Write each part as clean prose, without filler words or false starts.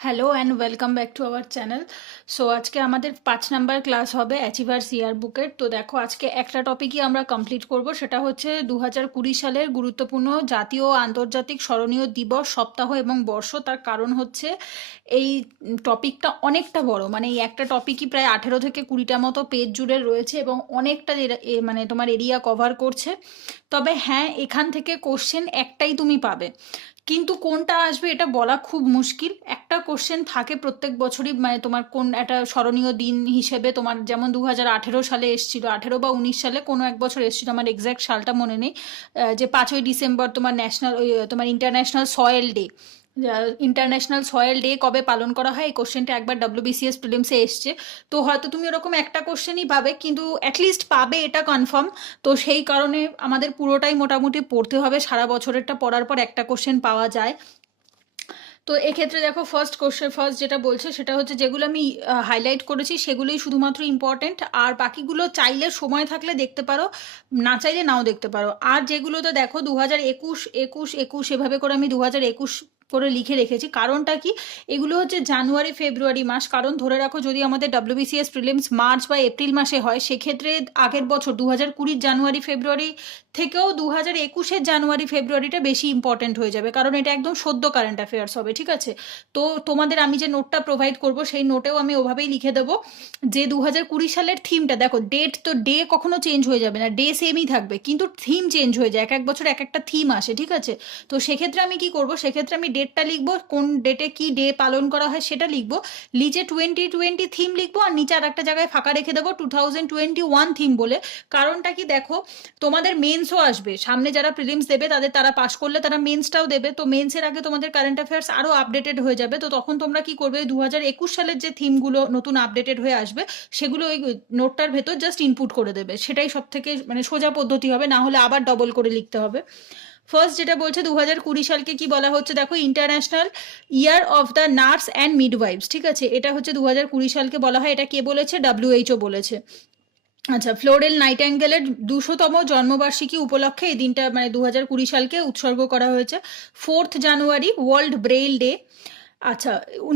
Hello and welcome back to our channel. So আজকে আমাদের 5 number class হবে achievers ইয়ার বুকের। তো দেখো আজকে একটা টপিকই আমরা কমপ্লিট করব, সেটা হচ্ছে 2020 সালের গুরুত্বপূর্ণ জাতীয় ও আন্তর্জাতিক স্মরণীয় দিবস, সপ্তাহ এবং বর্ষ। তার কারণ হচ্ছে এই টপিকটা অনেকটা বড়, মানে এই একটা টপিকই প্রায় 18 থেকে 20টা মতো পেজ জুড়ে রয়েছে এবং অনেকটা মানে তোমার এরিয়া কভার করছে। তবে হ্যাঁ, এখান থেকে কোশ্চেন একটাই তুমি পাবে, কিন্তু কোনটা আসবে এটা বলা খুব মুশকিল। একটা কোশ্চেন থাকে প্রত্যেক বছরই, মানে তোমার কোন একটা স্মরণীয় দিন হিসেবে, তোমার যেমন 2018 সালে এসেছিল, 18 বা 19 সালে কোনো এক বছর এসেছিল, আমার এক্স্যাক্ট সালটা মনে নেই। যে 5ই ডিসেম্বর তোমার ন্যাশনাল, তোমার international soil day. International soil day কবে পালন করা হয়, এই কোশ্চেনটা একবার ডব্লিউবিসিএস প্রিলিমসে এসছে। তো হয়তো তুমি ওরকম একটা কোশ্চেনই পাবে, কিন্তু অ্যাটলিস্ট পাবে এটা কনফার্ম। তো সেই কারণে আমাদের পুরোটাই মোটামুটি পড়তে হবে, সারা বছরেরটা পড়ার পর একটা কোশ্চেন পাওয়া যায়। তো এক্ষেত্রে দেখো ফার্স্ট যেটা বলছে সেটা হচ্ছে, যেগুলো আমি হাইলাইট করেছি সেগুলোই শুধুমাত্র ইম্পর্টেন্ট, আর বাকিগুলো চাইলে সময় থাকলে দেখতে পারো, না চাইলে নাও দেখতে পারো। আর যেগুলোতে দেখো 2021 এভাবে করে আমি 2021 করে লিখে রেখেছি, কারণটা কি, এগুলো হচ্ছে জানুয়ারি ফেব্রুয়ারি মাস। কারণ ধরে রাখো যদি আমাদের ডব্লিউবিসিএস প্রিলিমস মার্চ বা এপ্রিল মাসে হয়, সেক্ষেত্রে আগের বছর 2020 জানুয়ারি ফেব্রুয়ারি থেকেও 2021 জানুয়ারি ফেব্রুয়ারিটা বেশি ইম্পর্টেন্ট হয়ে যাবে, কারণ এটা একদম সদ্য কারেন্ট অ্যাফেয়ার্স হবে, ঠিক আছে? তো তোমাদের আমি যে নোটটা প্রোভাইড করব সেই নোটেও আমি ওভাবেই লিখে দেবো যে 2020 সালের থিমটা দেখো, ডেট তো ডে কখনো চেঞ্জ হয়ে যাবে না, ডে সেমই থাকবে, কিন্তু থিম চেঞ্জ হয়ে যায়, এক এক বছর এক একটা থিম আসে, ঠিক আছে? তো সেক্ষেত্রে আমি কি করব, সেক্ষেত্রে আমি ডেটটা লিখবো, কোন ডেটে কি ডে পালন করা হয় সেটা লিখবো, নিচে 2020 থিম লিখবো, আর নিচে আর একটা জায়গায় ফাঁকা রেখে দেবো 2021 থিম বলে। কারণটা কি দেখো, তোমাদের মেন্সও আসবে সামনে, যারা প্রিলিমস দেবে তারা পাশ করলে তারা মেন্সটাও দেবে, তো মেন্সের আগে তোমাদের কারেন্ট অ্যাফেয়ার্স আরও আপডেটেড হয়ে যাবে। তো তখন তোমরা কি করবে, 2021 সালের যে থিমগুলো নতুন আপডেটেড হয়ে আসবে সেগুলো ওই নোটটার ভেতর জাস্ট ইনপুট করে দেবে, সেটাই সব থেকে মানে সোজা পদ্ধতি হবে, না হলে আবার ডবল করে লিখতে হবে। ফার্স্ট যেটা বলছে 2020 সালকে কি বলা হচ্ছে, দেখো international year of the nurse and মিডওয়াইফস, ঠিক আছে? এটা হচ্ছে 2020 সালকে বলা হয়, এটা কে বলেছে, ডাব্লিউএইচও বলেছে। আচ্ছা, ফ্লোরেল নাইটাঙ্গেলের 200তম জন্মবার্ষিকী উপলক্ষে এই দিনটা মানে 2020 সালকে উৎসর্গ করা হয়েছে। 4 জানুয়ারি ওয়ার্ল্ড ব্রেইল ডে। আচ্ছা,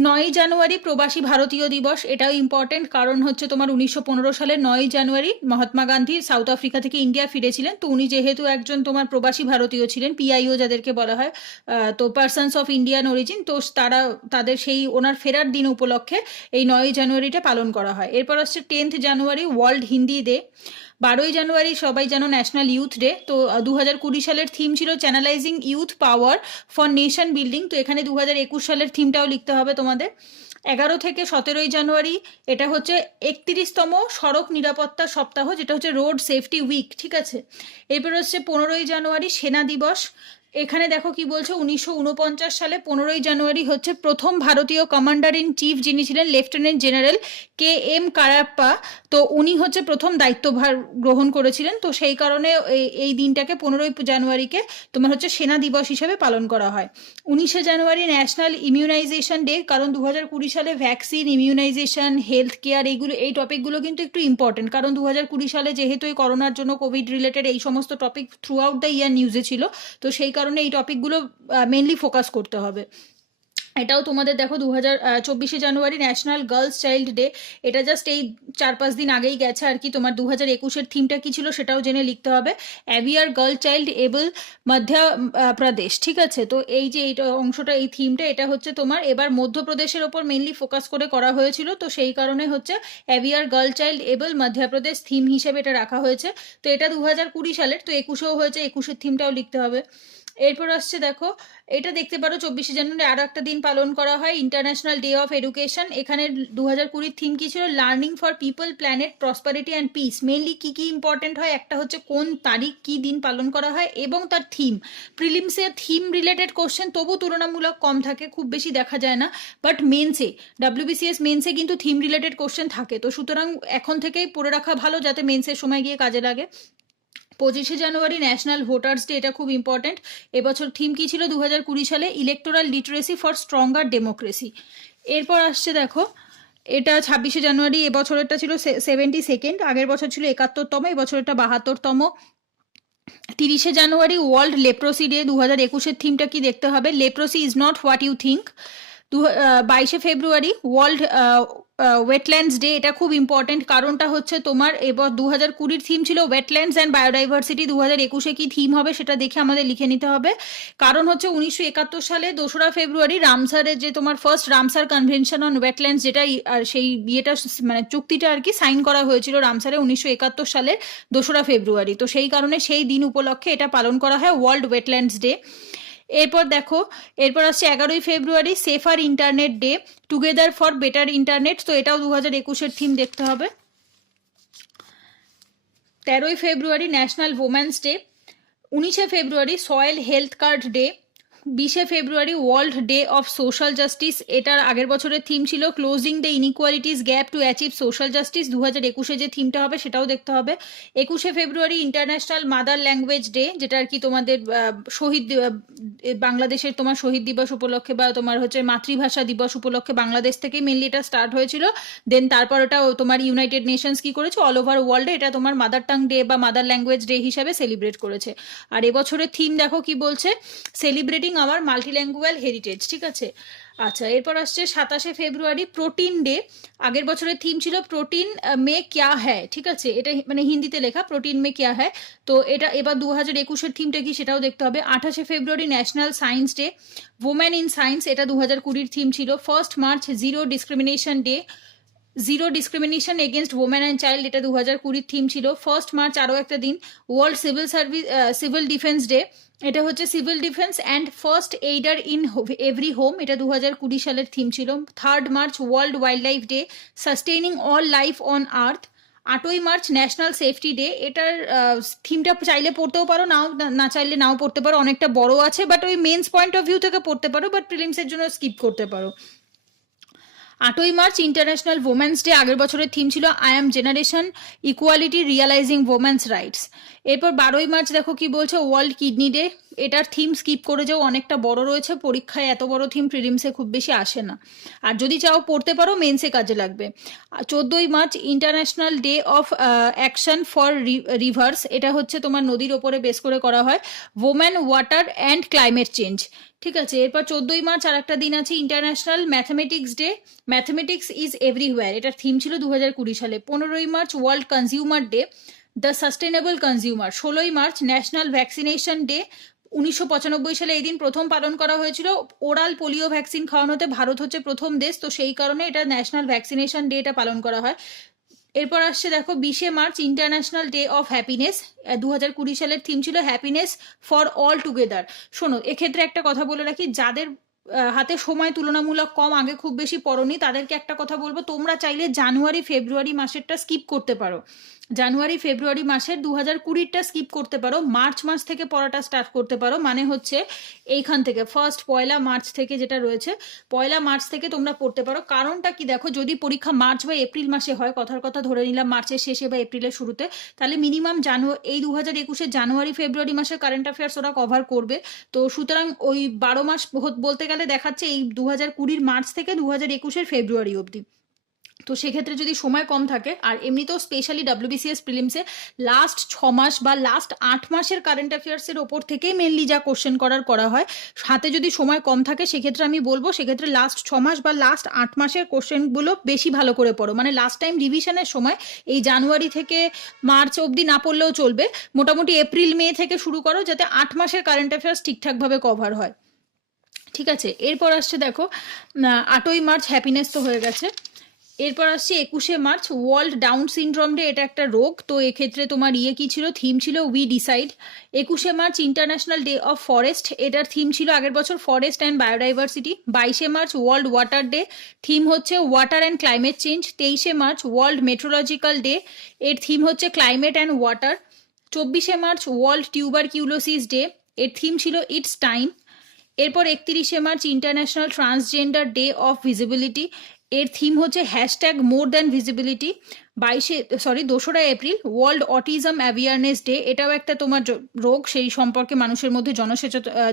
9 জানুয়ারি প্রবাসী ভারতীয় দিবস, এটাও ইম্পর্টেন্ট, কারণ হচ্ছে তোমার 1915 সালের 9 জানুয়ারি মহাত্মা গান্ধী সাউথ আফ্রিকা থেকে ইন্ডিয়া ফিরেছিলেন। তো উনি যেহেতু একজন তোমার প্রবাসী ভারতীয় ছিলেন, পিআইও যাদেরকে বলা হয়, তো পার্সনস অফ ইন্ডিয়ান অরিজিন, তো তাদের সেই ওনার ফেরার দিন উপলক্ষে এই 9 জানুয়ারিটা পালন করা হয়। এরপর হচ্ছে 10 জানুয়ারি ওয়ার্ল্ড হিন্দি ডে। 12 জানুয়ারি সবাই জানো ন্যাশনাল ইউথ ডে। তো 2020 সালের থিম ছিল channelizing youth power for nation building, তো এখানে 2021 সালের থিমটাও লিখতে হবে তোমাদের। 11 থেকে 17 জানুয়ারি এটা হচ্ছে 31তম সড়ক নিরাপত্তা সপ্তাহ, যেটা হচ্ছে রোড সেফটি উইক, ঠিক আছে? এরপর হচ্ছে 15 জানুয়ারি সেনা দিবস। এখানে দেখো কি বলছে, 1949 সালে 15 জানুয়ারি হচ্ছে প্রথম ভারতীয় কমান্ডার ইন চিফ যিনি ছিলেন লেফটেন্যান্ট জেনারেল KM কারাপ্পা। তো উনি হচ্ছে প্রথম দায়িত্বভার গ্রহণ করেছিলেন, তো সেই কারণে এই দিনটাকে 15 জানুয়ারিকে তোমার হচ্ছে সেনা দিবস হিসেবে পালন করা হয়। 19 জানুয়ারি ন্যাশনাল ইমিউনাইজেশন ডে, কারণ 2020 সালে ভ্যাকসিন, ইমিউনাইজেশন, হেলথ কেয়ার, এই টপিকগুলো কিন্তু একটু ইম্পর্টেন্ট, কারণ 2020 সালে যেহেতু এই করোনার জন্য কোভিড রিলেটেড এই সমস্ত topic through out the year নিউজে ছিল, তো সেই কারণে এই টপিকগুলো মেনলি ফোকাস করতে হবে। এটাও তোমাদের দেখো 24 জানুয়ারি ন্যাশনাল গার্লস চাইল্ড ডে, এটা জাস্ট এই 4-5 দিন আগেই গেছে আর কি। তোমার 2021 থিমটা কি ছিল সেটাও জেনে লিখতে হবে, অ্যাভিয়ার গার্ল চাইল্ড এবল মধ্যপ্রদেশ, ঠিক আছে? তো এই যে এইটা অংশটা, এই থিমটা, এটা হচ্ছে তোমার এবার মধ্যপ্রদেশের ওপর মেনলি ফোকাস করে করা হয়েছিল, তো সেই কারণে হচ্ছে অ্যাভিয়ার girl child able Madhya Pradesh theme হিসেবে এটা রাখা হয়েছে। তো এটা 2020 সালের, তো 21এও হয়েছে, 21-এর থিমটাও লিখতে হবে। এরপর আসছে দেখো, এটা দেখতে পারো 24 জানুয়ারি আরো একটা দিন পালন করা হয়, ইন্টারন্যাশনাল ডে অফ এডুকেশন। এখানে 2020 থিম কি ছিল, learning for people, planet, prosperity and piece. Mainly কি কি ইম্পর্টেন্ট হয়, একটা হচ্ছে কোন তারিখ কি দিন পালন করা হয় এবং তার থিম। প্রিলিমসে থিম রিলেটেড কোশ্চেন তবু তুলনামূলক কম থাকে, খুব বেশি দেখা যায় না, বাট মেন্সে, ডাব্লিউবিসিএস মেন্সে কিন্তু থিম রিলেটেড কোশ্চেন থাকে, তো সুতরাং এখন থেকেই পড়ে রাখা ভালো যাতে মেন্সের সময় গিয়ে কাজে লাগে। 25 জানুয়ারি ন্যাশনাল ভোটার্স ডে, এটা খুব ইম্পর্টেন্ট। এবছর থিম কি ছিল 2020 সালে, electoral literacy for stronger democracy. এরপর আসছে দেখো, এটা 26 জানুয়ারি, এবছরেরটা ছিল 72nd, আগের বছর ছিল 71তম, এবছরেরটা 72তম। 30 জানুয়ারি ওয়ার্ল্ড লেপ্রোসি ডে, 2021-এর থিমটা কি দেখতে হবে, leprosy is not what you think. 22শে ফেব্রুয়ারি ওয়ার্ল্ড ওয়েটল্যান্ডস ডে। এটা খুব ইম্পর্টেন্ট, কারণটা হচ্ছে তোমার এবার 2020 থিম ছিল ওয়েটল্যান্ডস অ্যান্ড বায়োডাইভার্সিটি, 2021 কি থিম হবে সেটা দেখে আমাদের লিখে নিতে হবে। কারণ হচ্ছে 1971 সালে 2রা ফেব্রুয়ারি রামসারের যে তোমার first Ramsar convention on wetlands, যেটা আর সেই বিয়েটা মানে চুক্তিটা আর কি সাইন করা হয়েছিল রামসারে 1971 সালের 2রা ফেব্রুয়ারি। তো সেই কারণে সেই দিন উপলক্ষে এটা পালন করা হয় ওয়ার্ল্ড ওয়েটল্যান্ডস ডে। এরপর দেখো, এরপর আসছে 11ই February safer internet day, together for better internet. তো এটাও 2021 থিম দেখতে হবে। 13ই ফেব্রুয়ারি ন্যাশনাল ওমেন্স ডে। 19শে February soil health card day. 20শে February world day of social justice. এটার আগের বছরের থিম ছিল closing the inequalities gap to achieve social justice. 2021 যে থিমটা হবে সেটাও দেখতে হবে। 21শে February international mother language day, যেটা আর কি তোমাদের শহীদ বাংলাদেশের তোমার শহীদ দিবস উপলক্ষে বা তোমার হচ্ছে মাতৃভাষা দিবস উপলক্ষে বাংলাদেশ থেকেই মেনলি এটা স্টার্ট হয়েছিল। দেন তারপর ওটা তোমার ইউনাইটেড নেশনস কি করেছে, অল ওভার ওয়ার্ল্ডে এটা তোমার মাদার টাং ডে বা মাদার ল্যাঙ্গুয়েজ ডে হিসাবে সেলিব্রেট করেছে। আর এবছরের থিম দেখো কি বলছে, সেলিব্রেটিং আওয়ার মাল্টিল্যাঙ্গুয়াল হেরিটেজ। ঠিক আছে, আচ্ছা এরপর আসছে 27শে ফেব্রুয়ারি প্রোটিন ডে। আগের বছরের থিম ছিল প্রোটিন মে ক্যা হ্যায়। ঠিক আছে, এটা মানে হিন্দিতে লেখা প্রোটিন মে ক্যা হ্যায়। তো এটা এবার 2021 থিমটা কি সেটাও দেখতে হবে। 28শে February national science day, women in science, এটা 2020 থিম ছিল। 1 March zero discrimination day, zero discrimination against women and child, এটা 2020 থিম ছিল। 1 মার্চ আরও একটা দিন world civil service civil defence day, এটা হচ্ছে civil defence and first aider in every home, এটা 2020 সালের থিম ছিল। 3 March world wild life day, sustaining all life on earth. 8ই মার্চ ন্যাশনাল সেফটি ডে। এটার থিমটা চাইলে পড়তেও পারো, নাও না চাইলে নাও পড়তে পারো, অনেকটা বড় আছে, বাট ওই মেন্স পয়েন্ট অফ ভিউ থেকে পড়তে পারো, বাট প্রিলিমসের জন্য স্কিপ করতে পারো। 8ই মার্চ ইন্টারন্যাশনাল ওমেন্স ডে। আগের বছরের থিম ছিল I am generation equality realizing women's rights. এরপর 12ই মার্চ দেখো কি বলছে, ওয়ার্ল্ড কিডনি ডে। এটার থিম স্কিপ করে যাও, অনেকটা বড় রয়েছে, পরীক্ষায় এত বড় থিম প্রিলিমসে খুব বেশি আসে না, আর যদি চাও পড়তে পারো মেন্সে কাজে লাগবে। 14ই March international day of action for rivers, এটা হচ্ছে তোমার নদীর ওপরে বেস করে করা হয়, women water and climate change. ঠিক আছে, এরপর 14ই মার্চ আর একটা দিন আছে international mathematics day, mathematics is everywhere, এটার থিম ছিল 2020 সালে। 15ই March world consumer day, the sustainable consumer. 16ই মার্চ ন্যাশনাল ভ্যাকসিনেশন ডে। 1995 সালে এই দিন প্রথম পালন করা হয়েছিল। ওরাল পোলিও ভ্যাকসিন খাওয়ানোতে ভারত হচ্ছে প্রথম দেশ, তো সেই কারণে এটা ন্যাশনাল ভ্যাকসিনেশন ডে এটা পালন করা হয়। এরপর আসছে দেখো 20শে March international day of happiness. 2020 সালের থিম ছিল হ্যাপিনেস ফর অল টুগেদার। শোনো, এক্ষেত্রে একটা কথা বলে রাখি, যাদের হাতে সময় তুলনামূলক কম, আগে খুব বেশি পড়নি, তাদেরকে একটা কথা বলবো, তোমরা চাইলে জানুয়ারি ফেব্রুয়ারি মাসেরটা স্কিপ করতে পারো। জানুয়ারি ফেব্রুয়ারি মাসের 2020টা স্কিপ করতে পারো, মার্চ মাস থেকে পড়াটা স্টার্ট করতে পারো। মানে হচ্ছে এইখান থেকে পয়লা মার্চ থেকে যেটা রয়েছে, পয়লা মার্চ থেকে তোমরা পড়তে পারো। কারণটা কি দেখো, যদি পরীক্ষা মার্চ বা এপ্রিল মাসে হয়, কথার কথা ধরে নিলাম মার্চের শেষে বা এপ্রিলের শুরুতে, তাহলে মিনিমাম এই 2021 জানুয়ারি ফেব্রুয়ারি মাসের কারেন্ট অ্যাফেয়ার্স ওরা কভার করবে। তো সুতরাং ওই 12 মাস বলতে গেলে দেখাচ্ছে এই 2020 মার্চ থেকে 2021 ফেব্রুয়ারি অবধি। তো সেক্ষেত্রে যদি সময় কম থাকে, আর এমনিতেও স্পেশালি WBCS প্রিলিমসে লাস্ট 6 মাস বা লাস্ট 8 মাসের কারেন্ট অ্যাফেয়ার্সের ওপর থেকেই মেনলি যা কোশ্চেন করা হয়, হাতে যদি সময় কম থাকে সেক্ষেত্রে আমি বলবো সেক্ষেত্রে লাস্ট 6 মাস বা লাস্ট 8 মাসের কোশ্চেনগুলো বেশি ভালো করে পড়ো। মানে লাস্ট টাইম রিভিশনের সময় এই জানুয়ারি থেকে মার্চ অবধি না পড়লেও চলবে, মোটামুটি এপ্রিল মে থেকে শুরু করো, যাতে 8 মাসের কারেন্ট অ্যাফেয়ার্স ঠিকঠাকভাবে কভার হয়। ঠিক আছে, এরপর আসছে দেখো 8ই মার্চ হ্যাপিনেস তো হয়ে গেছে। এরপর আসছে 21শে March world Down syndrome day, এটা একটা রোগ। তো এক্ষেত্রে তোমার কি ছিল, থিম ছিল উই ডিসাইড। 21শে March international day of forest, এটার থিম ছিল আগের বছর ফরেস্ট অ্যান্ড বায়োডাইভার্সিটি। 22শে March world water day, theme হচ্ছে ওয়াটার অ্যান্ড ক্লাইমেট চেঞ্জ। 23শে মার্চ ওয়ার্ল্ড মেট্রোলজিক্যাল ডে, এর থিম হচ্ছে ক্লাইমেট অ্যান্ড ওয়াটার। 24শে মার্চ ওয়ার্ল্ড টিউবারকিউলোসিস ডে, এর থিম ছিল ইটস টাইম। এরপর 31শে March international transgender day of visibility, এর থিম হচ্ছে মোর দ্যান ভিজিবিলিটি। 2রা April world autism awareness day, এটাও একটা তোমার রোগ, সেই সম্পর্কে মানুষের মধ্যে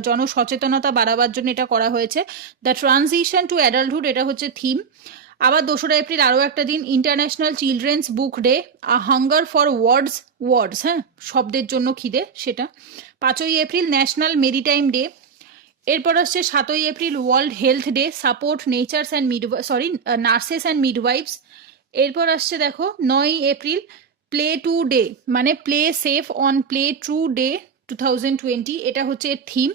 জনসচেতনতা বাড়াবার জন্য এটা করা হয়েছে। দ্য ট্রানজিশন টু অ্যাডাল্টহুড, এটা হচ্ছে থিম। আবার 2রা এপ্রিল আরও একটা দিন international children's book day, hunger for words, হ্যাঁ শব্দের জন্য খিদে, সেটা। 5ই এপ্রিল ন্যাশনাল মেরিটাইম ডে। এরপর আসছে 7ই April world health day, support natures and nurses and midwives. এরপর আসছে দেখো 9ই এপ্রিল প্লে টু ডে, মানে play safe on play true day 2020, এটা হচ্ছে এর থিম।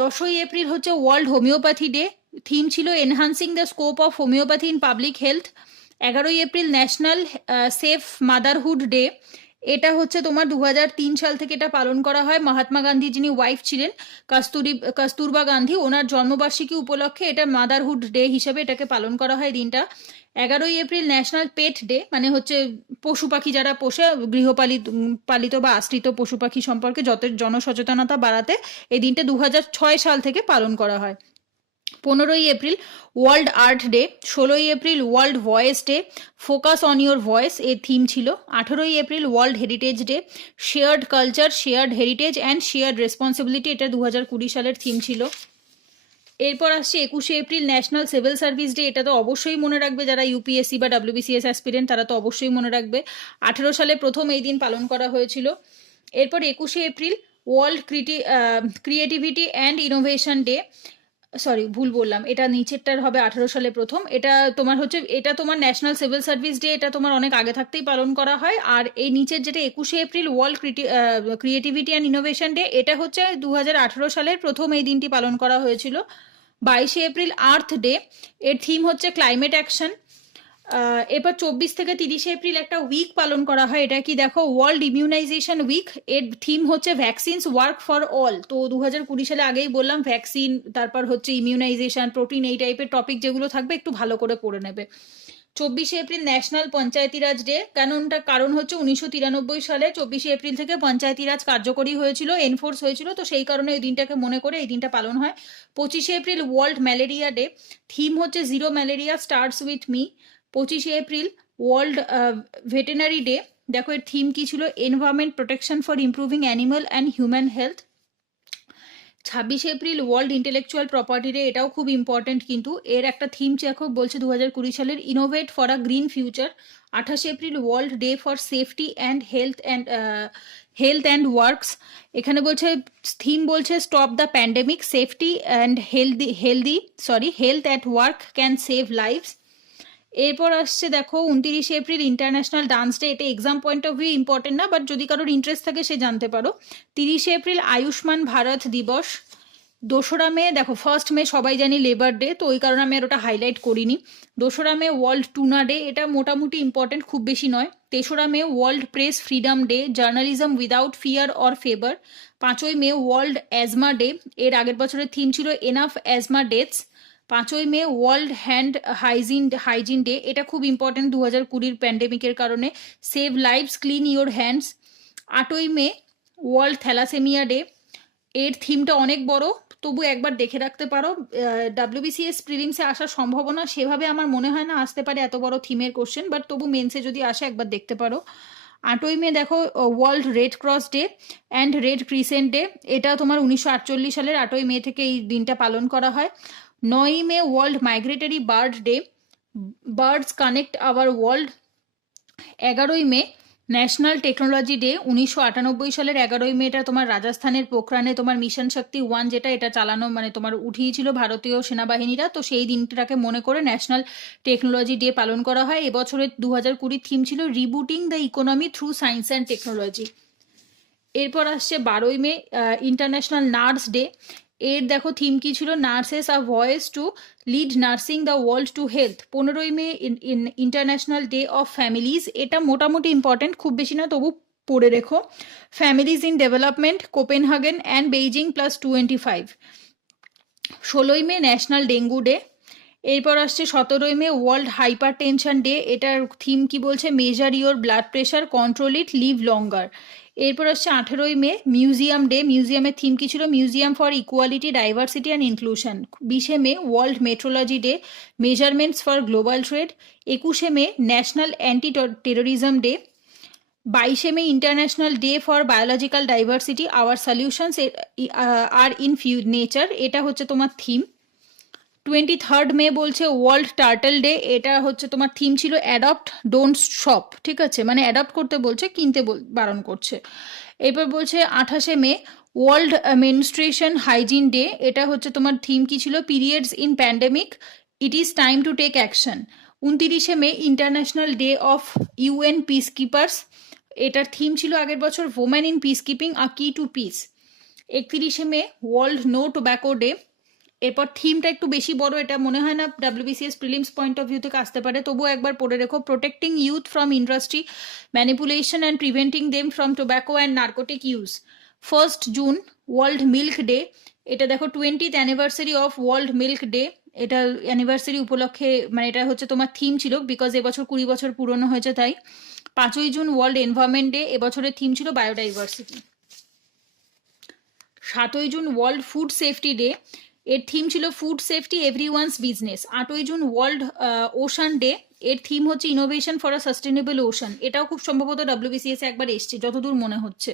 10ই এপ্রিল হচ্ছে ওয়ার্ল্ড হোমিওপ্যাথি ডে, থিম ছিল enhancing the scope of homeopathy in public health. 11ই April national safe motherhood day, এটা হচ্ছে তোমার 2003 সাল থেকে এটা পালন করা হয়। মহাত্মা গান্ধী যিনি ওয়াইফ ছিলেন কস্তুরবা গান্ধী, ওনার জন্মবার্ষিকী উপলক্ষে এটা মাদারহুড ডে হিসেবে এটাকে পালন করা হয় দিনটা। 11ই এপ্রিল ন্যাশনাল পেট ডে, মানে হচ্ছে পশু পাখি যারা পোষে গৃহপালিত পালিত বা আশ্রিত পশু পাখি সম্পর্কে যত জনসচেতনতা বাড়াতে এই দিনটা 2006 সাল থেকে পালন করা হয়। 15ই এপ্রিল ওয়ার্ল্ড আর্ট ডে। 16ই April world voice day, focus on your voice এর থিম ছিল। 18ই April world heritage day, shared culture, shared heritage and shared responsibility, এটা 2020 সালের থিম ছিল। এরপর আসছে 21শে April national civil service day, এটা তো অবশ্যই মনে রাখবে যারা ইউপিএসসি বা ডাব্লিউবিসিএস অ্যাসপিরেন্ট, তারা তো অবশ্যই মনে রাখবে। 18 সালে প্রথম এই দিন পালন করা হয়েছিল। এরপর 21শে April world creativity and innovation day, sorry ভুল বললাম, এটা নিচেরটার হবে 18 সালে প্রথম। এটা তোমার হচ্ছে, এটা তোমার ন্যাশনাল সিভিল সার্ভিস ডে, এটা তোমার অনেক আগে থাকতেই পালন করা হয়। আর এই নিচের যেটা 21শে April world creativity and innovation day, এটা হচ্ছে 2018 সালের প্রথম এই দিনটি পালন করা হয়েছিল। 22শে এপ্রিল আর্থ ডে, এর থিম হচ্ছে ক্লাইমেট অ্যাকশন। এরপর 24 থেকে 30শে এপ্রিল একটা উইক পালন করা হয়, এটা কি দেখো ওয়ার্ল্ড ইমিউনাইজেশন উইক, এর থিম হচ্ছে ভ্যাকসিনস ওয়ার্ক ফর অল। তো 2020 সালে আগেই বললাম ভ্যাকসিন, তারপর হচ্ছে ইমিউনাইজেশন, প্রোটিন, এই টাইপের টপিক যেগুলো থাকবে একটু ভালো করে পড়ে নেবে। 24শে এপ্রিল ন্যাশনাল পঞ্চায়েতি রাজ ডে, কারণ হচ্ছে 1993 সালে 24শে এপ্রিল থেকে পঞ্চায়েতি রাজ কার্যকরী হয়েছিল, এনফোর্স হয়েছিল, তো সেই কারণে এই দিনটাকে মনে করে এই দিনটা পালন হয়। 25শে April world malaria day, theme হচ্ছে zero malaria starts with me. 25শে এপ্রিল ওয়ার্ল্ড ভেটেনারি ডে, দেখো এর থিম কি ছিল, environment protection for improving animal and human health. 26শে April world intellectual property day, এটাও খুব ইম্পর্টেন্ট, কিন্তু এর একটা থিম দেখো বলছে 2020 সালের innovate for a green future. 28শে April world day for safety and health and works, এখানে বলছে থিম বলছে stop the pandemic, safety and health at work can save lives. এরপর আসছে দেখো 29শে এপ্রিল ইন্টারন্যাশনাল ডান্স ডে, এটা exam point of view important না, বাট যদি কারোর ইন্টারেস্ট থাকে সে জানতে পারো। 30শে এপ্রিল আয়ুষ্মান ভারত দিবস। 2রা মে দেখো, 1 মে সবাই জানি লেবার ডে, তো ওই কারণে আমি আর ওটা হাইলাইট করিনি। 2রা মে ওয়ার্ল্ড টুনা ডে, এটা মোটামুটি ইম্পর্টেন্ট, খুব বেশি নয়। 3রা May world press freedom day, journalism without fear or favour. 5ই মে ওয়ার্ল্ড অ্যাজমা ডে, এর আগের বছরের থিম ছিল এনাফ অ্যাজমা ডেথস। 5ই May world hand hygiene day, এটা খুব ইম্পর্টেন্ট 2020 প্যান্ডেমিকের কারণে, save lives clean your hands. 8ই মে ওয়ার্ল্ড থ্যালাসেমিয়া ডে, এর থিমটা অনেক বড়, তবু একবার দেখে রাখতে পারো। ডাব্লিউবিসিএস প্রিলিমসে আসার সম্ভাবনা সেভাবে আমার মনে হয় না আসতে পারে এত বড় থিমের কোশ্চেন, বাট তবু মেন্সে যদি আসে একবার দেখতে পারো। 8ই মে দেখো world red cross day and red crescent day, এটা তোমার 1948 সালের 8ই মে থেকে এই দিনটা পালন করা হয়। 9ই May world migratory bird day, birds connect our world. 11ই মে ন্যাশনাল টেকনোলজি ডে, 1998 সালের 11ই মে, এটা তোমার রাজস্থানের পোখরানে তোমার মিশন শক্তি 1 যেটা, এটা চালানো মানে তোমার উঠিয়েছিল ভারতীয় সেনাবাহিনীরা, তো সেই দিনটাকে মনে করে ন্যাশনাল টেকনোলজি ডে পালন করা হয়। এবছরের 2020 থিম ছিল rebooting the economy through science and technology. এরপর আসছে 12ই মে ইন্টারন্যাশনাল নার্স ডে, এর দেখো থিম কি ছিল, nurses a voice to lead nursing the world to health. 15ই May international day of families, এটা মোটামুটি ইম্পর্টেন্ট, খুব বেশি না তবু পড়ে রেখো। Families in development, Copenhagen and Beijing +25। 16ই মে ন্যাশনাল ডেঙ্গু ডে। এরপর আসছে 17ই May world hypertension day, এটার থিম কি বলছে, measure your blood pressure, control it, live longer. এরপর আসছে 18ই মে মিউজিয়াম ডে, মিউজিয়ামের থিম কি ছিল, museum for equality, diversity and inclusion. 20শে May world metrology day, measurements for global trade. 21শে May national anti terrorism day. 22শে May international day for biological diversity, our solutions are in nature, এটা হচ্ছে তোমার theme. 23rd মে বলছে world turtle day, এটা হচ্ছে তোমার থিম ছিল অ্যাডপ্ট ডোন্ট শপ, ঠিক আছে, মানে অ্যাডপ্ট করতে বলছে, কিনতে বারণ করছে। এরপর বলছে 28শে May world menstruation hygiene day, এটা হচ্ছে তোমার থিম কি ছিল, periods in pandemic, it is time to take action. 29শে May international day of UN peacekeepers, এটার থিম ছিল আগের বছর women in peacekeeping a key to peace. 31শে May world no tobacco day. এরপর থিমটা একটু বেশি বড়, এটা মনে হয় না WBCS prelims point of view থেকে আসতে পারে, তবুও একবার পড়ে রেখো, protecting youth from industry manipulation and preventing them from tobacco and narcotic use. 1 June world milk day, এটা দেখো 20th anniversary of world milk day, এটা অ্যানিভার্সারি উপলক্ষে, মানে এটা হচ্ছে তোমার থিম ছিল বিকজ এবছর 20 বছর পুরনো হয়েছে তাই। 5ই জুন ওয়ার্ল্ড এনভায়রনমেন্ট ডে, এবছরের থিম ছিল বায়োডাইভার্সিটি। 7ই June world food safety day, এর থিম ছিল ফুড সেফটি এভরিওয়ানস বিজনেস। 8ই জুন ওয়ার্ল্ড ওশান ডে, এর থিম হচ্ছে innovation for a sustainable ocean, এটাও খুব সম্ভবত ডাব্লিউবিসিএস একবার এসছে যতদূর মনে হচ্ছে।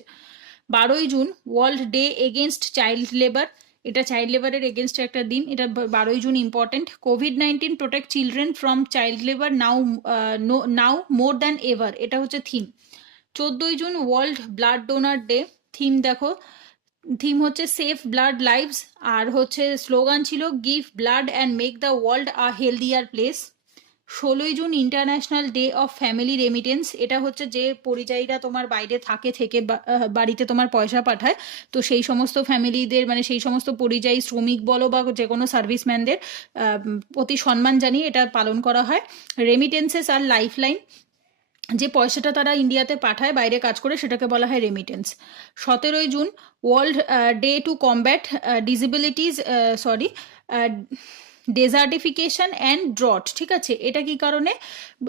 12ই June world day against child labour, এটা চাইল্ড লেবারের এগেনস্টে একটা দিন, এটা 12ই জুন ইম্পর্টেন্ট। কোভিড-19 protect children from child labour now more than ever, এটা হচ্ছে থিম। 14ই June world blood donor day, theme দেখো, থিম হচ্ছে সেভ ব্লাড লাইভস, আর হচ্ছে স্লোগান ছিল give blood and make the world a healthier place. 16ই June international day of family remittance, এটা হচ্ছে যে পরিযায়ীরা তোমার বাইরে থেকে বাড়িতে তোমার পয়সা পাঠায়, তো সেই সমস্ত ফ্যামিলিদের, মানে সেই সমস্ত পরিযায়ী শ্রমিক বলো বা যে কোনো সার্ভিসম্যানদের প্রতি সম্মান জানিয়ে এটা পালন করা হয়। রেমিটেন্সেস আর লাইফলাইন, যে পয়সাটা তারা ইন্ডিয়াতে পাঠায় বাইরে কাজ করে সেটাকে বলা হয় রেমিটেন্স। 17ই June world day to combat disabilities desertification and drought, ঠিক আছে, এটা কি কারণে,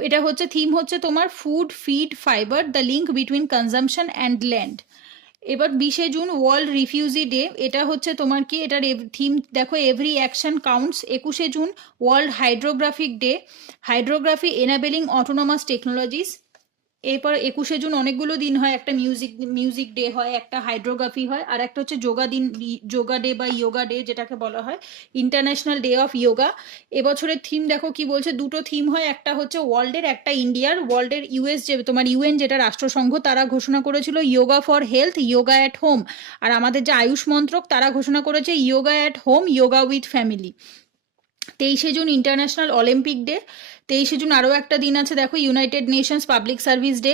এটা হচ্ছে থিম হচ্ছে তোমার food feed fibre the link between consumption and land. এবার 20শে জুন ওয়ার্ল্ড রিফিউজি ডে, এটা হচ্ছে তোমার কি, এটার থিম দেখো এভরি অ্যাকশন কাউন্টস। 21শে June world hydrographic day, hydrography enabling autonomous technologies. এরপর 21শে জুন অনেকগুলো দিন হয়, একটা মিউজিক ডে হয়, একটা হাইড্রোগ্রাফি হয়, আর একটা হচ্ছে যোগা ডে বা ইয়োগা ডে যেটাকে বলা হয়, ইন্টারন্যাশনাল ডে অফ ইয়োগা। এবছরের থিম দেখো কি বলছে, দুটো থিম হয়, একটা হচ্ছে ওয়ার্ল্ডের, একটা ইন্ডিয়ার। ওয়ার্ল্ডের ইউএস যে তোমার ইউএন যেটা রাষ্ট্রসংঘ, তারা ঘোষণা করেছিল yoga for health, yoga at home, আর আমাদের যে আয়ুষ মন্ত্রক তারা ঘোষণা করেছে yoga at home, yoga with family. 23শে জুন ইন্টারন্যাশনাল অলিম্পিক ডে। 23শে জুন আরও একটা দিন আছে দেখো, United Nations public service day.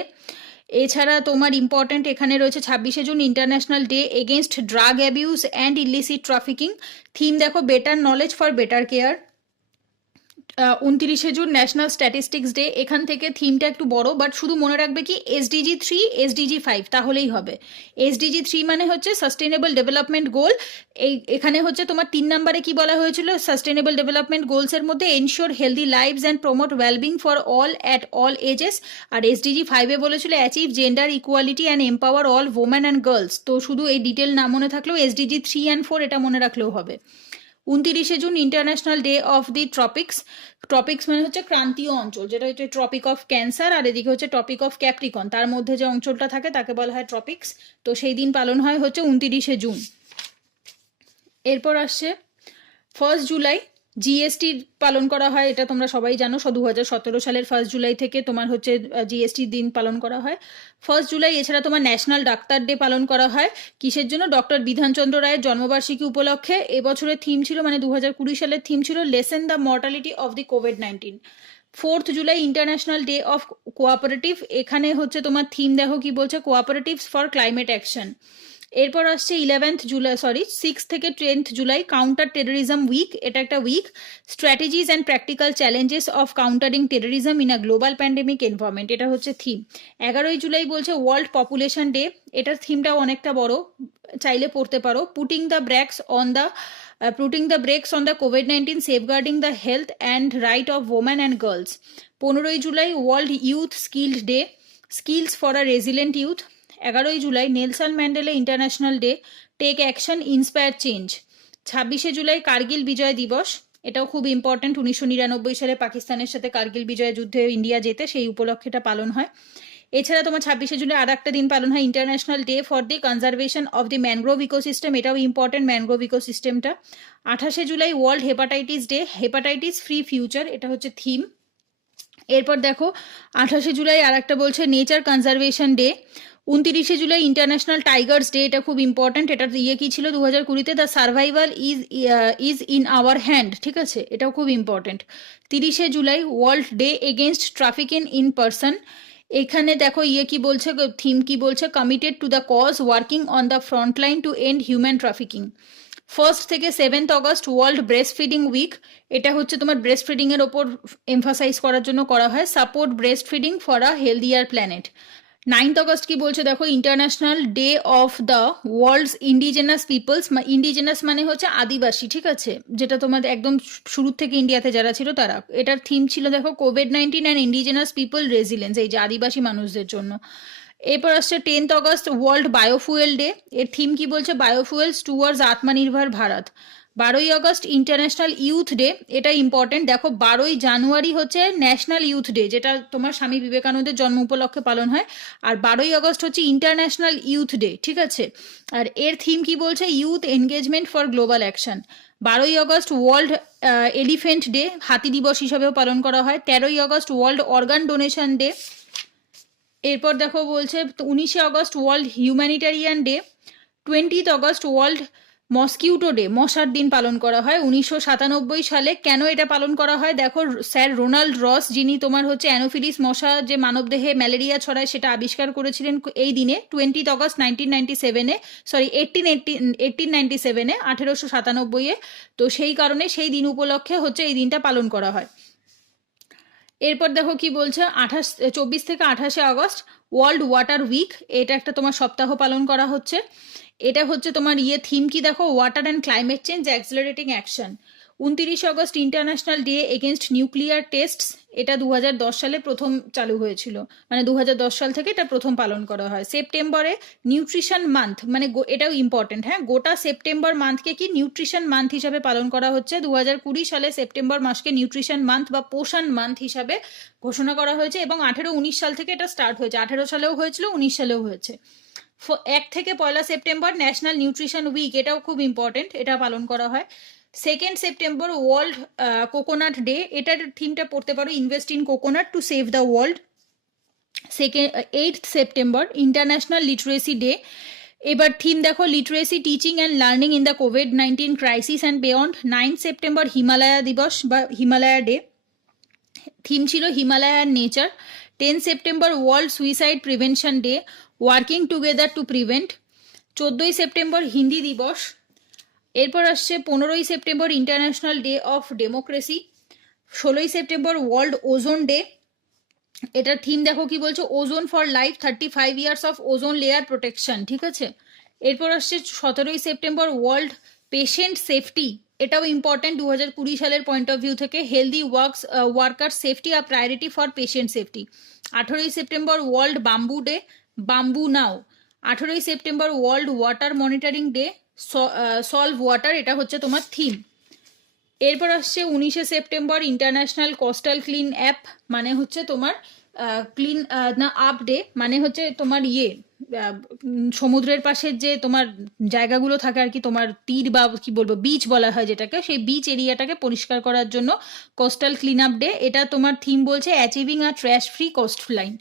এছাড়া তোমার ইম্পর্টেন্ট এখানে রয়েছে 26শে June international day against drug abuse and illicit trafficking, theme দেখো better knowledge for better care. 29শে জুন ন্যাশনাল স্ট্যাটিস্টিক্স ডে, এখান থেকে থিমটা একটু বড়, বাট শুধু মনে রাখবে কি SDG 3 SDG 5 তাহলেই হবে। SDG 3 মানে হচ্ছে সাস্টেনেবল ডেভেলপমেন্ট গোল, এখানে হচ্ছে তোমার 3 নম্বরে কি বলা হয়েছিল, সাস্টেনেবল ডেভেলপমেন্ট গোলসের মধ্যে ensure healthy lives and promote wellbeing for all at all ages, আর SDG 5 বলেছিল achieve gender equality and empower all women and girls. তো শুধু এই ডিটেল না মনে থাকলেও SDG 3 and 4 এটা মনে রাখলেও হবে। 29শে June international day of the tropics, tropics মানে হচ্ছে ক্রান্তীয় অঞ্চল, যেটা হচ্ছে ট্রপিক অফ ক্যান্সার, আর এদিকে হচ্ছে টপিক অফ ক্যাপ্রিকন, তার মধ্যে যে অঞ্চলটা থাকে তাকে বলা হয় ট্রপিক্স। তো সেই দিন পালন হয় হচ্ছে 29শে জুন। এরপর আসছে 1 জুলাই, জিএসটি পালন করা হয়, এটা তোমরা সবাই জানো, 2017 সালের 1 জুলাই থেকে তোমার হচ্ছে জিএসটির দিন পালন করা হয় 1 জুলাই। এছাড়া তোমার ন্যাশনাল ডাক্তার ডে পালন করা হয়, কিসের জন্য, ডক্টর বিধানচন্দ্র রায়ের জন্মবার্ষিকী উপলক্ষে। এবছরের থিম ছিল, মানে 2020 সালের থিম ছিল lesson the mortality of the COVID-19. 4 July international day of cooperative, এখানে হচ্ছে তোমার থিম দেখো কি বলছে, কোঅপারেটিভস ফর ক্লাইমেট অ্যাকশন। এরপর আসছে 6 থেকে 10th July counter terrorism week, এটা একটা week, strategies and practical challenges of countering terrorism in a global pandemic environment, এটা হচ্ছে থিম। 11ই জুলাই বলছে ওয়ার্ল্ড পপুলেশন ডে, এটার থিমটাও অনেকটা বড়, চাইলে পড়তে পারো, putting the brakes on the কোভিড-19 safeguarding the health and right of women and girls. 15ই July world youth skilled day, skills for a resilient youth. 11ই July Nelson Mandela international day, take action inspire change. 26শে July Kargil Vijay Diwas, এটাও খুব important, 1999 সালে পাকিস্তানের সাথে কার্গিল বিজয় যুদ্ধে ইন্ডিয়া জেতে, সেই উপলক্ষে এটা পালন হয়। এছাড়া তোমার 26শে জুলাই আর একটা দিন পালন হয় international day for the conservation of the mangrove ecosystem, এটাও ইম্পর্টেন্ট ম্যানগ্রোভ ইকোসিস্টেমটা। 28শে July world hepatitis day, hepatitis free future, এটা হচ্ছে থিম। এরপর দেখো 28শে জুলাই আর একটা বলছে nature conservation day, 29 July international tigers day, এটা খুব ইম্পর্ট্যান্ট। এটার ইয়ে কি ছিল 2020-তে, the survival is in our hand, ঠিক আছে, এটাও খুব important. 30 July world day against trafficking in person. এখানে দেখো ইয়ে কি বলছে, থিম কি বলছে, committed to the cause working on the front line to end human trafficking. 1 থেকে 7 August world breast feeding week, এটা হচ্ছে তোমার ব্রেস্ট ফিডিং এর ওপর এমফাসাইজ করার জন্য করা হয়, support breast feeding for a healthier planet. 9 August কি বলছে দেখো, international day of the world's indigenous peoples. Indigenous মানে হচ্ছে আদিবাসী, ঠিক আছে, যেটা তোমাদের একদম শুরুর থেকে ইন্ডিয়াতে যারা ছিল তারা। এটার থিম ছিল দেখো, COVID-19 and indigenous people resilience, এই যে আদিবাসী মানুষদের জন্য। এরপর আসছে 10 অগস্ট ওয়ার্ল্ড বায়োফুয়েল ডে, এর থিম কি বলছে, বায়োফুয়েলস টুয়ার্ডস আত্মনির্ভর Bharat. 12 August international youth day, এটা ইম্পর্টেন্ট, দেখো 12 জানুয়ারি হচ্ছে ন্যাশনাল ইউথ ডে, যেটা তোমার স্বামী বিবেকানন্দের জন্ম উপলক্ষে পালন হয়। আর 12 আগস্ট হচ্ছে ইন্টারন্যাশনাল ইউথ ডে, ঠিক আছে। আর এর থিম কি বলছে, youth engagement for global action. 12 August world elephant day, হাতি দিবস হিসাবেও পালন করা হয়। 13 August world organ donation day. এরপর দেখো বলছে 19 August world humanitarian day. 20 August world mosquito day, মশার দিন পালন করা হয় 1997 সালে। কেন এটা পালন করা হয় দেখো, স্যার রোনাল্ড রস, যিনি তোমার হচ্ছে অ্যানোফিলিস মশা যে মানবদেহে ম্যালেরিয়া ছড়ায় সেটা আবিষ্কার করেছিলেন এই দিনে, 20 আগস্ট 1997-এ, সরি 1897-এ, 1897-এ। তো সেই কারণে সেই দিন উপলক্ষে হচ্ছে এই দিনটা পালন করা হয়। এরপর দেখো কি বলছে, 24 থেকে 28 আগস্ট ওয়ার্ল্ড ওয়াটার উইক, এটা একটা তোমার সপ্তাহ পালন করা হচ্ছে। এটা হচ্ছে তোমার ইয়ে থিম কি দেখো, water and climate change accelerating action. 29 August international day against nuclear tastes, এটা 2010 সালে প্রথম চালু হয়েছিল, মানে 2010 সাল থেকে এটা প্রথম পালন করা হয়। সেপ্টেম্বরে নিউট্রিশন মান্থ, মানে এটাও ইম্পর্টেন্ট, হ্যাঁ, গোটা সেপ্টেম্বর মান্থকে কি নিউট্রিশন মান্থ হিসাবে পালন করা হচ্ছে। 2020 সালে সেপ্টেম্বর মাসকে নিউট্রিশন মান্থ বা পোষণ মান্থ হিসাবে ঘোষণা করা হয়েছে, এবং 18-19 সাল থেকে এটা স্টার্ট হয়েছে, 18 সালেও হয়েছিল, 19 সালেও হয়েছে। 1 থেকে 1 সেপ্টেম্বর ন্যাশনাল নিউট্রিশন উইক, এটাও খুব ইম্পর্টেন্ট, এটা পালন করা হয়। 2 সেপ্টেম্বর ওয়ার্ল্ড কোকোনাট ডে, এটার থিমটা পড়তে পারো, invest in coconut to save the world. 8 September international literacy day, এবার থিম দেখো, literacy teaching and learning in the COVID-19 crisis and beyond. 9 September Himalaya দিবস বা হিমালয়া ডে, থিম ছিল Himalaya and nature. 10 September world suicide prevention day, working together to prevent. 14 September Hindi দিবস। এরপর আসছে 15 September international day of democracy. 16 September world ozone day, এটার theme দেখো কি বলছে, ozone for life, 35 years of ozone layer protection, ঠিক আছে। এরপর আসছে 17 সেপ্টেম্বর ওয়ার্ল্ড পেশেন্ট সেফটি, এটাও ইম্পর্টেন্ট 2020 সালের পয়েন্ট অফ ভিউ থেকে, হেলদি ওয়ার্কার সেফটি আর priority for patient safety. 18 September world bamboo day, bamboo now. 18 September world water monitoring day, solve water, এটা হচ্ছে তোমার থিম। এরপর আসছে 19 September international coastal clean up, মানে হচ্ছে তোমার ক্লিন না আপ ডে, মানে হচ্ছে তোমার ইয়ে সমুদ্রের পাশের যে তোমার জায়গাগুলো থাকে আর কি, তোমার তীর বা কি বলবো বিচ বলা হয় যেটাকে, সেই বিচ এরিয়াটাকে পরিষ্কার করার জন্য কোস্টাল ক্লিন আপ ডে, এটা তোমার থিম বলছে অ্যাচিভিং আ ট্র্যাশ ফ্রি কোস্ট লাইন।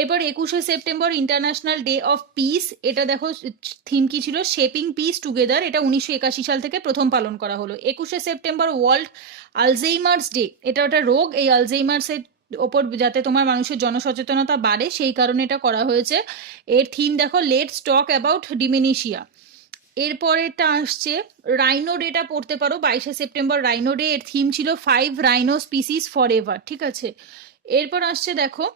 এরপর 21 September international day of piece, এটা দেখো থিম কি ছিল, শেপিং পিস টুগেদার, এটা 1981 সাল থেকে প্রথম পালন করা হলো। 21 সেপ্টেম্বর ওয়ার্ল্ড আলঝেইমার্স ডে, এটা একটা রোগ, এই আলঝেইমার্সের ওপর যাতে তোমার মানুষের জনসচেতনতা বাড়ে সেই কারণে এটা করা হয়েছে। এর থিম দেখো, লেটস টক অ্যাবাউট ডিমেনেশিয়া। এরপরেরটা আসছে রাইনো ডেটা পড়তে পারো, 22 সেপ্টেম্বর রাইনো ডে, এর থিম ছিল 5 রাইনো স্পিসিস ফর এভার, ঠিক আছে। এরপর আসছে দেখো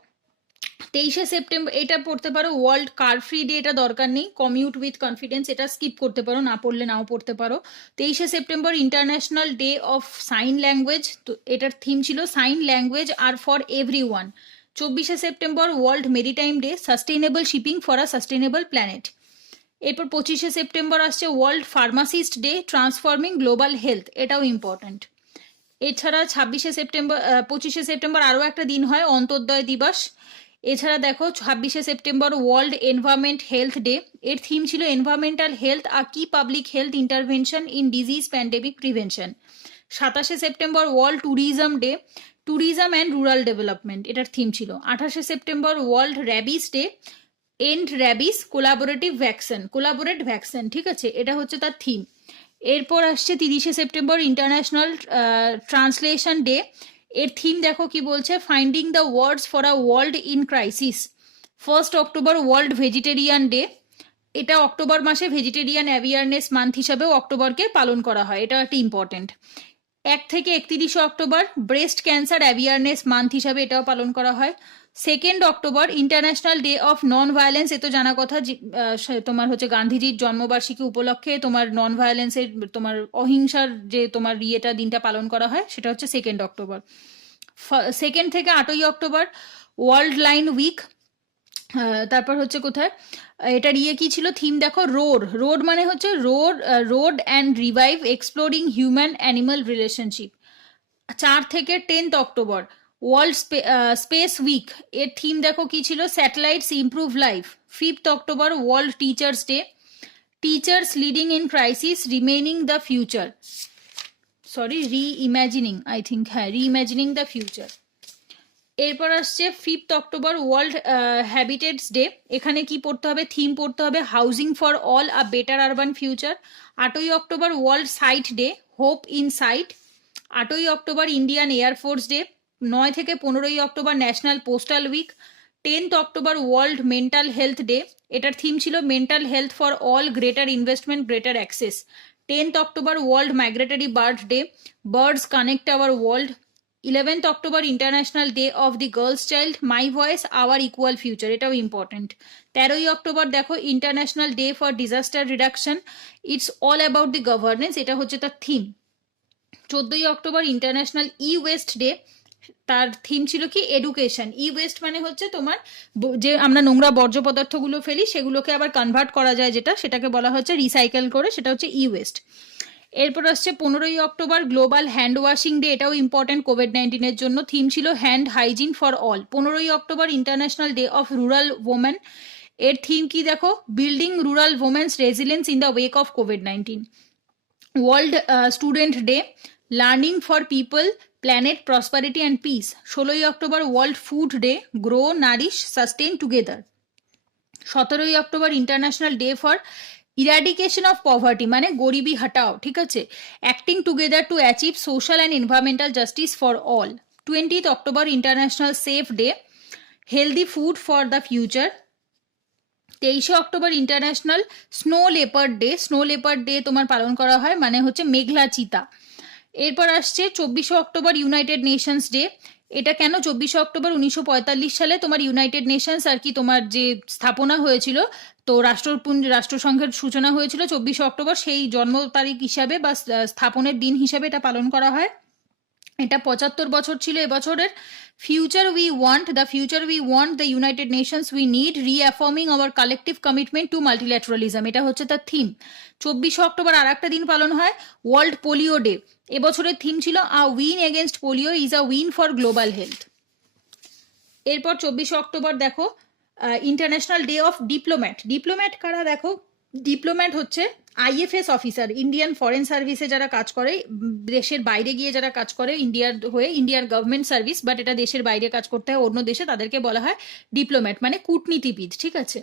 23 সেপ্টেম্বর, এটা পড়তে পারো ওয়ার্ল্ড কার ফ্রি ডে, এটা দরকার নেই, কমিউট উইথ কনফিডেন্স, এটা স্কিপ করতে পারো, না পড়লে নাও পড়তে পারো। 23 September international day of sign language, তো এটার থিম ছিল sign language are for everyone. 24 September world maritime day, sustainable shipping for a sustainable planet. এরপর 25 সেপ্টেম্বর আসছে world pharmacist day, transforming global health, এটাও ইম্পর্ট্যান্ট। এছাড়া 25 September আরও একটা দিন হয়, অন্তোদয় দিবস। এছাড়া দেখো 26 September world environment health day, এর থিম ছিল এনভায়রনমেন্টাল হেলথ আর কি public health intervention in disease pandemic prevention. 27 September world tourism day, tourism and rural development, এটার থিম ছিল। 28 September world rabies day, end rabies collaborative vaccine, collaborate vaccine, ঠিক আছে, এটা হচ্ছে তার থিম। এরপর আসছে 30শে সেপ্টেম্বর ইন্টারন্যাশনাল ট্রান্সলেশন ডে। এর থিম দেখো কি বলছে, finding the words for a world in crisis. 1 October world vegetarian day, এটা অক্টোবর মাসে ভেজিটেরিয়ান অ্যাওয়ারনেস মান্থ হিসাবেও অক্টোবরকে পালন করা হয়, এটা একটা ইম্পর্টেন্ট। 1 থেকে 31শে October breast cancer awareness month হিসাবে এটাও পালন করা হয়। 2 October international day of non violence, এ তো জানা কথা, তোমার হচ্ছে গান্ধীজির জন্মবার্ষিকী উপলক্ষে তোমার নন ভায়োলেন্সের, তোমার অহিংসার যে তোমার ইয়েটা দিনটা পালন করা হয়, সেটা হচ্ছে 2 অক্টোবর। 2 থেকে 8ই অক্টোবর ওয়ার্ল্ড লাইন উইক। তারপর হচ্ছে কোথায় এটার ইয়ে কি ছিল, থিম দেখো, রোড। রোড মানে হচ্ছে road and revive exploring human animal relationship. 4 থেকে 10 অক্টোবর ওয়ার্ল্ড স্পেস উইক, এর থিম দেখো কি ছিল, satellites improve life. 5 October world teachers day, teachers leading in crisis remaining the future, sorry reimagining, I think, হ্যাঁ, reimagining the future. এরপর আসছে 5 October world habitats day, এখানে কি পড়তে হবে, থিম পড়তে হবে housing for all a better urban future. 8ই October world sight day, hope in sight. 8ই অক্টোবর ইন্ডিয়ান এয়ারফোর্স ডে। 9 থেকে 15ই October national postal week. 10 October world mental health day, এটার থিম ছিল mental health for all, greater investment, greater access. 10 October world migratory bird day, birds connect our world. 11 October international day of the girls child, my voice our equal future, এটাও important. 13ই October দেখো international day for disaster reduction, it's all about the governance, এটা হচ্ছে তার theme. 14ই October international ই West day, তার theme ছিল কি education. ই West মানে হচ্ছে তোমার যে আমরা নোংরা বর্জ্য পদার্থগুলো ফেলি সেগুলোকে আবার কনভার্ট করা যায়, যেটা সেটাকে বলা হচ্ছে রিসাইকেল করে, সেটা হচ্ছে ই ওয়েস্ট। এরপর আসছে 15ই October global hand washing day, এটাও ইম্পর্টেন্ট কোভিড-19-এর জন্য, থিম ছিল হ্যান্ড হাইজিন ফর অল। 15ই October international day of rural women, এর থিম কি দেখো, building rural women's resilience in the wake of কোভিড-19। World student day, learning for people, planet, prosperity and peace. 16ই October world food day, grow, nourish, sustain together. 17ই October international day for eradication of poverty, মানে গরিবি হাটাও, ঠিক আছে, acting together to achieve social and environmental justice for all. 20th October international safe day, healthy food for the future. 23শে October international snow leopard day, snow leopard day তোমার পালন করা হয়, মানে হচ্ছে মেঘলা চিতা। এরপর আসছে 24শে অক্টোবর ইউনাইটেড নেশনস ডে, এটা কেন, 24শে অক্টোবর 1945 সালে তোমার ইউনাইটেড নেশনস আর কি তোমার যে স্থাপনা হয়েছিল, তো রাষ্ট্রসংঘের সূচনা হয়েছিল 24শে অক্টোবর, সেই জন্ম তারিখ হিসাবে বা স্থাপনের দিন হিসাবে এটা পালন করা হয়। এটা 75 বছর ছিল এবছরের। Future we want, the future we want, the united nations we need, reaffirming our collective commitment to multilateralism, এটা হচ্ছে তার থিম। 24শে অক্টোবর আর একটা দিন পালন হয়, ওয়ার্ল্ড পোলিও ডে, এবছরের থিম ছিল আ win against polio is a win for global health. এরপর 24শে অক্টোবর দেখো international day of diplomat. Diplomat কারা দেখো, ডিপ্লোম্যাট হচ্ছে আইএফএস অফিসার, ইন্ডিয়ান ফরেন সার্ভিসে যারা কাজ করে, দেশের বাইরে গিয়ে যারা কাজ করে ইন্ডিয়ার হয়ে, ইন্ডিয়ার গভর্নমেন্ট সার্ভিস, বাট এটা দেশের বাইরে কাজ করতে হয় অন্য দেশে, তাদেরকে বলা হয় ডিপ্লোম্যাট, মানে কূটনীতিবিদ, ঠিক আছে,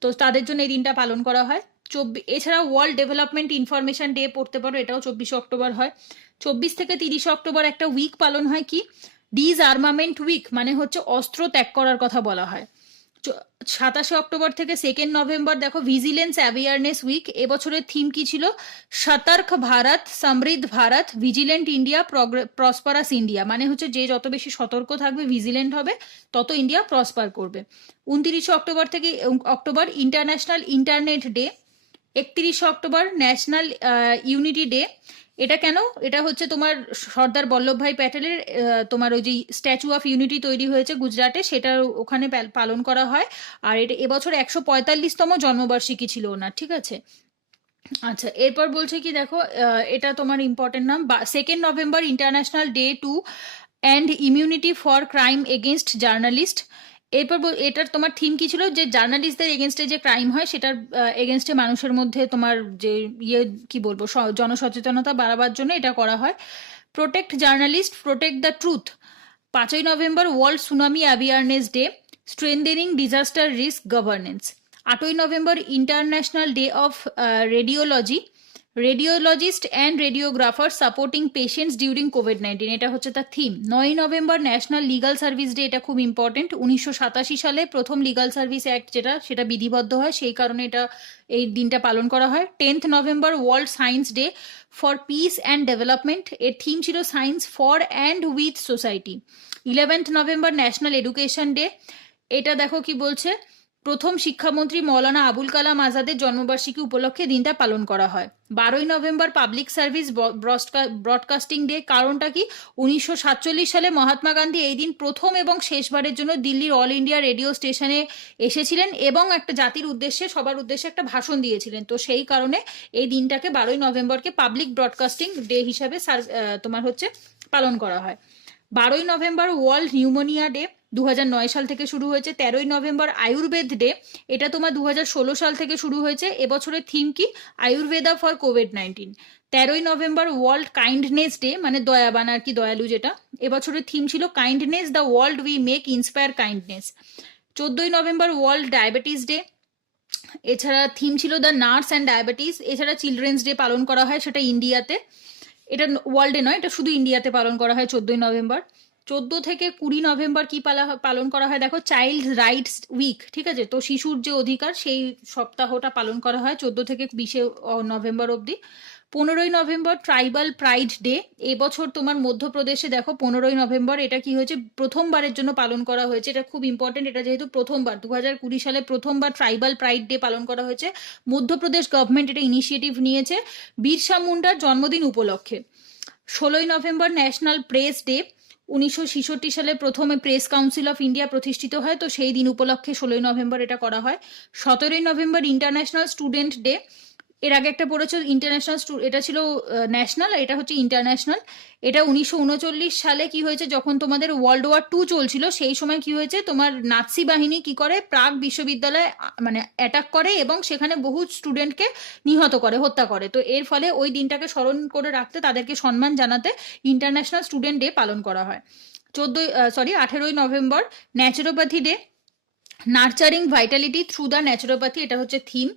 তো তাদের জন্য এই দিনটা পালন করা হয়। এছাড়া ওয়ার্ল্ড ডেভেলপমেন্ট ইনফরমেশন ডে পড়তে পারো, এটাও 24শে অক্টোবর হয়। 24 থেকে 30শে অক্টোবর একটা উইক পালন হয় কি, ডিজ আর্মামেন্ট উইক, মানে হচ্ছে অস্ত্র ত্যাগ করার কথা বলা হয়। 27শে অক্টোবর থেকে 2 নভেম্বর দেখো ভিজিলেন্স অ্যাওয়ারনেস উইক, এবছরের থিম কি ছিল, সতর্ক ভারত, সমৃদ্ধ Bharat, vigilant India, prosperous India, মানে হচ্ছে যে যত বেশি সতর্ক থাকবে, ভিজিলেন্ট হবে, তত ইন্ডিয়া প্রসপার করবে। 29শে অক্টোবর থেকে অক্টোবর ইন্টারন্যাশনাল ইন্টারনেট ডে। 31শে অক্টোবর ন্যাশনাল ইউনিটি ডে, এটা কেন, এটা হচ্ছে তোমার সর্দার বল্লভভাই প্যাটেলের তোমার ওই যে স্ট্যাচু অফ ইউনিটি তৈরি হয়েছে গুজরাটে, সেটা ওখানে পালন করা হয়, আর এটা এবছর 145তম জন্মবার্ষিকী ছিল ওনার, ঠিক আছে। আচ্ছা, এরপর বলছে কি দেখো, এটা তোমার ইম্পর্টেন্ট নাম, 2 November international day to end immunity for crime against journalist. এরপর এটার তোমার থিম কি ছিল, যে জার্নালিস্টদের এগেনস্টে যে ক্রাইম হয় সেটার এগেনস্টে মানুষের মধ্যে তোমার যে ইয়ে কি বলবো জনসচেতনতা বাড়াবার জন্য এটা করা হয়। Protect journalist, protect the truth. 5ই November world tsunami awareness day. Strengthening disaster risk governance. 8ই November international day of radiology, radiologist and radiographer supporting patients during কোভিড-19, এটা হচ্ছে তার থিম। 9ই November national legal service day, এটা খুব important. 1987 সালে প্রথম লিগাল সার্ভিস অ্যাক্ট সেটা বিধিবদ্ধ হয়, সেই কারণে এই দিনটা পালন করা হয়। 10th November world science day for piece and development, এর থিম ছিল science for and with society. 11th November national education day, এটা দেখো কি বলছে, প্রথম শিক্ষামন্ত্রী মৌলানা আবুল কালাম আজাদের জন্মবার্ষিকী উপলক্ষে দিনটা পালন করা হয়। 12ই November public service broadcasting day, কারণটা কি, 1947 সালে মহাত্মা গান্ধী এই দিন প্রথম এবং শেষবারের জন্য দিল্লির অল ইন্ডিয়া রেডিও স্টেশনে এসেছিলেন এবং একটা জাতির উদ্দেশ্যে, সবার উদ্দেশ্যে একটা ভাষণ দিয়েছিলেন। তো সেই কারণে এই দিনটাকে 12ই নভেম্বরকে পাবলিক ব্রডকাস্টিং ডে হিসাবে তোমার হচ্ছে পালন করা হয়। 12ই নভেম্বর ওয়ার্ল্ড নিউমোনিয়া ডে, 2009 সাল থেকে শুরু হয়েছে। 13ই নভেম্বর আয়ুর্বেদ ডে, এটা তোমার 2016 সাল থেকে শুরু হয়েছে। এবছরের থিম কি, আয়ুর্বেদা ফর কোভিড-19। 13ই নভেম্বর ওয়ার্ল্ড কাইন্ডনেস ডে, মানে দয়াবান আর কি, দয়ালু যেটা। এবছরের থিম ছিল kindness, the world we make inspire kindness. 14ই নভেম্বর ওয়ার্ল্ড ডায়াবেটিস ডে, এছাড়া থিম ছিল দ্য নার্স অ্যান্ড ডায়াবেটিস। এছাড়া চিলড্রেন্স ডে পালন করা হয়, সেটা ইন্ডিয়াতে, এটা ওয়ার্ল্ডে নয়, এটা শুধু ইন্ডিয়াতে পালন করা হয় 14ই নভেম্বর। 14 থেকে 20 নভেম্বর কি পালন করা হয়, দেখো, চাইল্ড রাইটস উইক, ঠিক আছে। তো শিশুর যে অধিকার, সেই সপ্তাহটা পালন করা হয় 14 থেকে 20 নভেম্বর অবধি। 15ই নভেম্বর ট্রাইবাল প্রাইড ডে, এবছর তোমার মধ্যপ্রদেশে দেখো 15ই নভেম্বর এটা কি হয়েছে, প্রথমবারের জন্য পালন করা হয়েছে। এটা খুব ইম্পর্টেন্ট, এটা যেহেতু প্রথমবার 2020 সালে প্রথমবার ট্রাইবাল প্রাইড ডে পালন করা হয়েছে। মধ্যপ্রদেশ গভর্নমেন্ট এটা ইনিশিয়েটিভ নিয়েছে বিরসা মুন্ডার জন্মদিন উপলক্ষে। 16ই নভেম্বর ন্যাশনাল প্রেস ডে, 1966 সালে প্রথমে প্রেস কাউন্সিল অফ ইন্ডিয়া প্রতিষ্ঠিত হয়, তো সেই দিন উপলক্ষে 16ই নভেম্বর এটা করা হয়। 17ই নভেম্বর ইন্টারন্যাশনাল স্টুডেন্ট ডে, এর আগে একটা পড়েছো ইন্টারন্যাশনাল, এটা ছিল ন্যাশনাল, এটা হচ্ছে ইন্টারন্যাশনাল। এটা 1939 সালে কি হয়েছে, যখন তোমাদের ওয়ার্ল্ড ওয়ার 2 চলছিল, সেই সময় কি হয়েছে, তোমার নাৎসি বাহিনী কি করে, প্রাগ বিশ্ববিদ্যালয়ে মানে অ্যাটাক করে এবং সেখানে বহু স্টুডেন্টকে নিহত করে, হত্যা করে। তো এর ফলে ওই দিনটাকে স্মরণ করে রাখতে, তাদেরকে সম্মান জানাতে ইন্টারন্যাশনাল স্টুডেন্ট ডে পালন করা হয়। 18ই November naturopathy day, nurturing vitality through the naturopathy, এটা হচ্ছে থিম।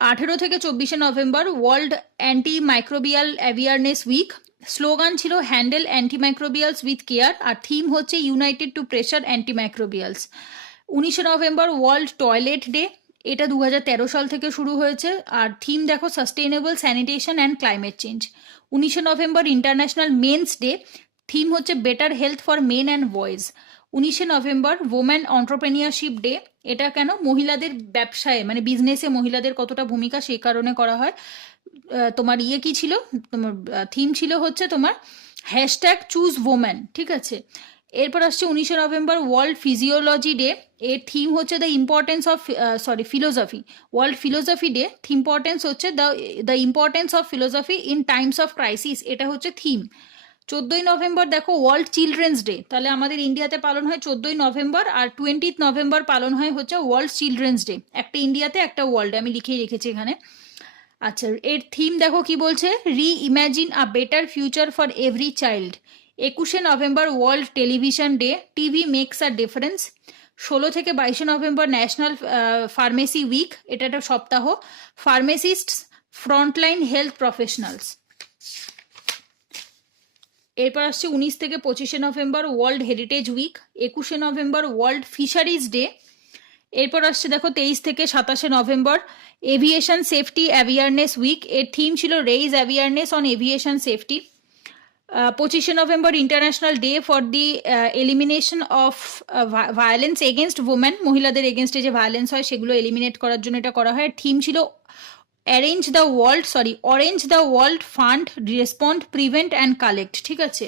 18 থেকে 24 November world anti microbial awareness week, slogan ছিল হ্যান্ডেল অ্যান্টিমাইক্রোবিয়ালস উইথ কেয়ার, আর থিম হচ্ছে united to pressure antimicrobials. 19 November world toilet day, এটা 2013 সাল থেকে শুরু হয়েছে, আর থিম দেখো sustainable sanitation and climate change. 19 November international men's day, theme হচ্ছে better health for men and boys. 19 November women entrepreneurship day, এটা কেন, মহিলাদের ব্যবসায় মানে বিজনেসে মহিলাদের কতটা ভূমিকা, সেই কারণে করা হয়। তোমার কি ছিল, তোমার থিম ছিল হচ্ছে তোমার হ্যাশট্যাগ চুজ ওমেন, ঠিক আছে। এরপর আসছে 19 নভেম্বর ওয়ার্ল্ড ফিজিওলজি ডে, এর থিম হচ্ছে the importance of philosophy, world philosophy day, importance হচ্ছে the importance of philosophy in times of crisis, এটা হচ্ছে থিম। 14ই নভেম্বর দেখো ওয়ার্ল্ড চিলড্রেন্স ডে, তাহলে আমাদের ইন্ডিয়াতে পালন হয় 14ই নভেম্বর, আর 20th নভেম্বর পালন হয় হচ্ছে ওয়ার্ল্ড চিলড্রেন্স ডে, একটা ইন্ডিয়াতে একটা ওয়ার্ল্ডে, আমি লিখেই রেখেছি এখানে। আচ্ছা, এর থিম দেখো কি বলছে, reimagine a better future for every child. 21শে November world television day, TV makes a difference. 16 থেকে 22 নভেম্বর ন্যাশনাল ফার্মেসি উইক, এটা একটা সপ্তাহ, ফার্মাসিস্ট ফ্রন্টলাইন হেলথ প্রফেশনালস। এরপর আসছে 19 থেকে 25শে নভেম্বর ওয়ার্ল্ড হেরিটেজ উইক, 21শে নভেম্বর ওয়ার্ল্ড ফিশারিজ ডে। এরপর আসছে দেখো 23 থেকে 27শে November aviation safety awareness week, এর থিম ছিল raise awareness on aviation safety. 25শে November international day for the elimination of violence against women, মহিলাদের এগেনস্টে যে ভায়োলেন্স হয় সেগুলো এলিমিনেট করার জন্য এটা করা হয়। থিম ছিল orange the world fund respond prevent and collect, ঠিক আছে।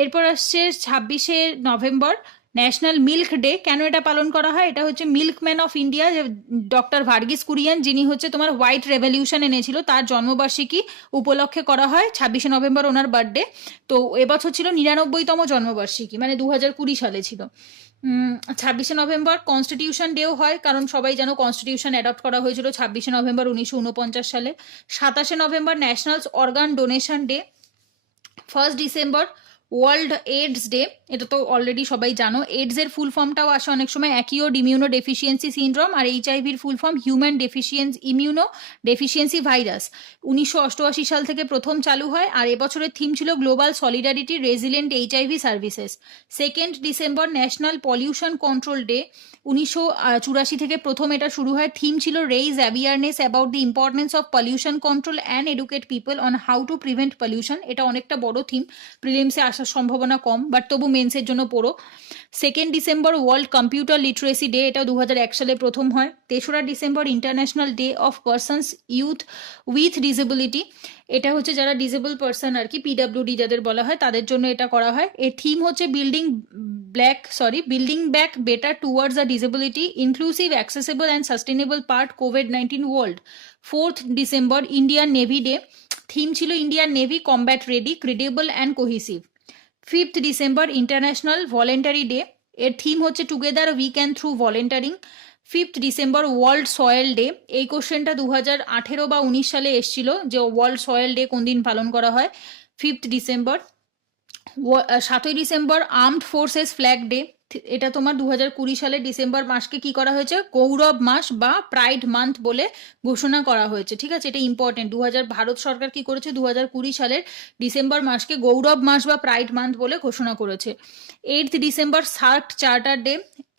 এরপর আসছে 26শে নভেম্বর ন্যাশনাল মিল্ক ডে, কেন এটা পালন করা হয়, এটা হচ্ছে milkman of India doctor Verghese Kurian, যিনি হচ্ছে তোমার হোয়াইট রেভলিউশন এনেছিল, তার জন্মবার্ষিকী উপলক্ষে করা হয়। 26শে নভেম্বর ওনার বার্থডে, তো এবছর ছিল 99তম জন্মবার্ষিকী, মানে 2020 সালে ছিল। 26শে নভেম্বর কনস্টিটিউশন ডেও হয়, কারণ সবাই জানো কনস্টিটিউশন অ্যাডপ্ট করা হয়েছিল 26শে নভেম্বর 1949 সালে। 27শে November national organ donation day. 1 December world AIDS day, এটা তো অলরেডি সবাই জানো। এইডস এর ফুল ফর্মটাও আসে অনেক সময়, অ্যাকিউট ইমিউনো ডেফিসিয়েন্সি সিনড্রোম, আর এইচআইভির full form human immuno deficiency virus. 1988 সাল থেকে প্রথম চালু হয়, আর এবছরের থিম ছিল global solidarity resilient HIV services. 2 December national pollution control day, 1984 থেকে প্রথম এটা শুরু হয়। থিম ছিল raise awareness about the importance of pollution control and educate people on how to prevent pollution. এটা অনেকটা বড় থিম, প্রিলিমসে আসার সম্ভাবনা কম, বাট তবু মেন্সের জন্য পড়ো। 2 December world computer literacy day, এটা 2001 সালে প্রথম হয়। 3 December international day of persons youth with disability, এটা হচ্ছে যারা ডিসেবল পার্সন আর কি, পিডাব্লিউডি যাদের বলা হয়, তাদের জন্য এটা করা হয়। এর থিম হচ্ছে building back better towards a disability inclusive accessible and sustainable part কোভিড-19 world. 4 December Indian navy day, theme ছিল Indian navy combat ready, credible and cohesive. 5 December international voluntary day, এর থিম হচ্ছে together we can through volunteering. 5 December world soil day, এই কোশ্চেনটা 2018 বা 19 সালে এসেছিল যে ওয়ার্ল্ড সয়েল ডে কোন দিন পালন করা হয়। 5 December. 7 December armed forces flag day, এটা তোমার 2020 সালের ডিসেম্বর মাসকে কি করা হয়েছে, গৌরব মাস বা প্রাইড মান্থ বলে ঘোষণা করা হয়েছে। ঠিক আছে, এটা ইম্পর্টেন্ট। ভারত সরকার কি করেছে, 2020 সালের ডিসেম্বর মাসকে গৌরব মাস বা প্রাইড মান্থ বলে ঘোষণা করেছে। 8 ডিসেম্বর সার্ক চার্টার ডে,